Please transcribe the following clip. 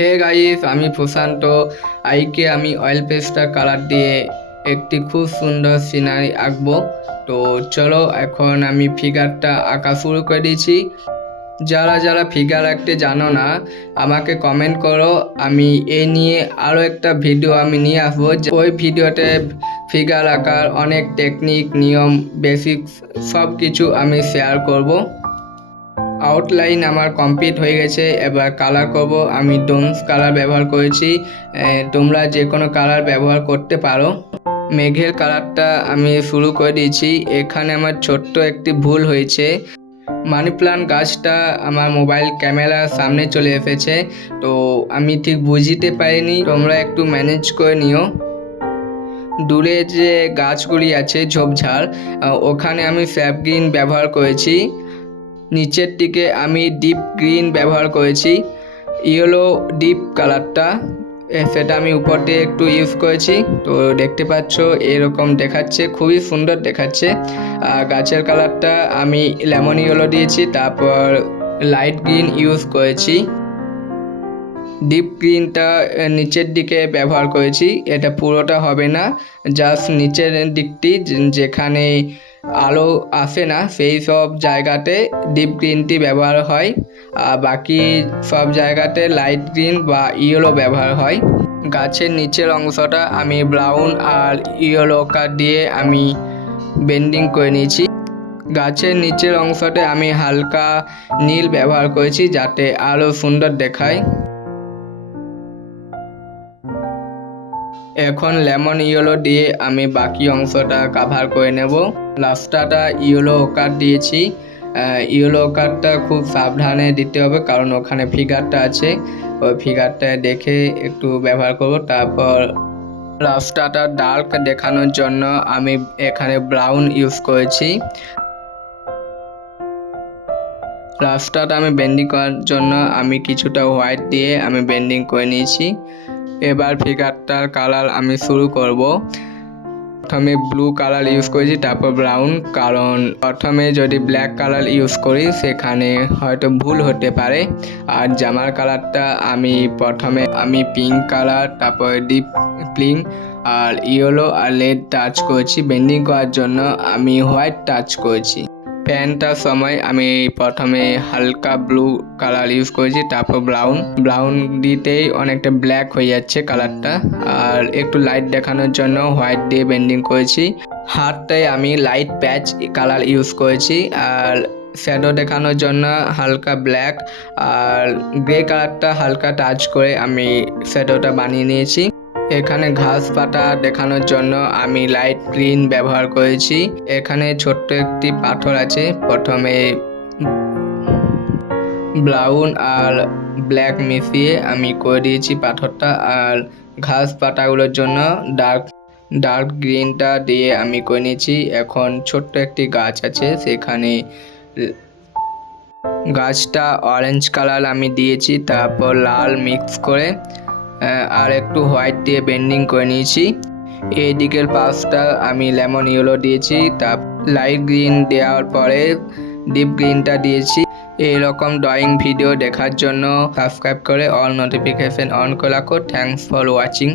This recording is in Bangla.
হে গাইস, আমি প্রশান্ত। আইকে আমি অয়েল পেস্টার কালার দিয়ে একটি খুব সুন্দর সিনারি আঁকবো। তো চলো, এখন আমি ফিগারটা আঁকা শুরু করে দিয়েছি যারা যারা ফিগার আঁকতে জানো না, আমাকে কমেন্ট করো। আমি এ নিয়ে আরও একটা ভিডিও আমি নিয়ে আসব ওই ভিডিওতে ফিগার আঁকার অনেক টেকনিক নিয়ম বেসিক সব কিছু আমি শেয়ার করব। আউটলাইন আমার কমপ্লিট হয়ে গেছে। এবার কালার করব। আমি ডোমস কালার ব্যবহার করেছি। তোমরা যে কোনো কালার ব্যবহার করতে পারো। মেঘের কালারটা আমি শুরু করে দিয়েছি। এখানে আমার ছোট্ট একটি ভুল হয়েছে। মানি প্লান্ট গাছটা আমার মোবাইল ক্যামেরার সামনে চলে এসেছে। তো আমি ঠিক বুঝিতে পারিনি। তোমরা একটু ম্যানেজ করে নিও। দূরে যে গাছগুলি আছে, ঝোপঝাড় ওখানে আমি স্যাপগ্রিন ব্যবহার করেছি। নিচের দিকে আমি ডিপ গ্রিন ব্যবহার করেছি, ইয়েলো ডিপ কালারটা সেটা আমি উপর দিয়ে একটু ইউজ করেছি। তো দেখতে পাচ্ছ, এরকম দেখাচ্ছে, খুবই সুন্দর দেখাচ্ছে। আর গাছের কালারটা আমি লেমন ইয়েলো দিয়েছি, তারপর লাইট গ্রিন ইউজ করেছি। ডিপ গ্রিনটা নিচের দিকে ব্যবহার করেছি, এটা পুরোটা হবে না, জাস্ট নিচের দিকটি, যেখানে আলো আসে না, সেই সব জায়গাতে ডিপ গ্রিনটি ব্যবহার হয়। আর বাকি সব জায়গাতে লাইট গ্রিন বা ইয়েলো ব্যবহার হয়। গাছের নিচের অংশটা আমি ব্রাউন আর ইয়েলো কার দিয়ে আমি বেন্ডিং করে নিয়েছি। গাছের নিচের অংশতে আমি হালকা নীল ব্যবহার করেছি যাতে আরও সুন্দর দেখায়। এখন লেমন ইয়েলো দিয়ে আমি বাকি অংশটা কাভার করে নেব। লাস্টাটা ইয়েলো কার্ড দিয়েছি। ইয়েলো কার্ডটা খুব সাবধানে দিতে হবে কারণ ওখানে ফিগারটা আছে। ওই ফিগারটা দেখে একটু ব্যবহার করব। তারপর রাস্তাটা ডার্ক দেখানোর জন্য আমি এখানে ব্রাউন ইউজ করেছি। রাস্তাটা আমি বেন্ডিং করার জন্য আমি কিছুটা হোয়াইট দিয়ে আমি বেন্ডিং করে নিয়েছি। এবার ফিগারটার কালার আমি শুরু করব। প্রথমে ব্লু কালার ইউজ করেছি, তারপর ব্রাউন কারণ প্রথমে যদি ব্ল্যাক কালার ইউজ করি, সেখানে হয়তো ভুল হতে পারে। আর জামার কালারটা আমি প্রথমে, আমি পিঙ্ক কালার তারপর ডিপ পিঙ্ক আর ইয়েলো আর রেড টাচ করেছি। বেন্ডিং করার জন্য আমি হোয়াইট টাচ করেছি। প্যান্টটার সময় আমি প্রথমে হালকা ব্লু কালার ইউজ করেছি, তারপর ব্রাউন। ব্রাউন দিতেই অনেকটা ব্ল্যাক হয়ে যাচ্ছে কালারটা। আর একটু লাইট দেখানোর জন্য হোয়াইট দিয়ে বেন্ডিং করেছি। হাতটায় আমি লাইট প্যাচ কালার ইউজ করেছি। আর শ্যাডো দেখানোর জন্য হালকা ব্ল্যাক। আর গ্রে কালারটা হালকা টাচ করে আমি শ্যাডোটা বানিয়ে নিয়েছি। এখানে ঘাস পাতা দেখানোর জন্য আমি লাইট গ্রিন ব্যবহার করেছি। এখানে ছোট্ট একটি পাথর আছে, প্রথমে ব্রাউন আর ব্ল্যাক মিশিয়ে আমি করে দিয়েছি পাথরটা। আর ঘাস পাতাগুলোর জন্য ডার্ক ডার্ক গ্রিনটা দিয়ে আমি করে নিয়েছি। এখন ছোট্ট একটি গাছ আছে, সেখানে গাছটা অরেঞ্জ কালার আমি দিয়েছি, তারপর লাল মিক্স করে আর একটু হোয়াইট দিয়ে বেন্ডিং করে নিয়েছি। এই দিকের পাশটা আমি লেমন ইয়েলো দিয়েছি, তা লাইট গ্রিন দেওয়ার পরে ডিপ গ্রিনটা দিয়েছি। এইরকম ড্রয়িং ভিডিও দেখার জন্য সাবস্ক্রাইব করে অল নোটিফিকেশন অন করে রাখো। Thanks for watching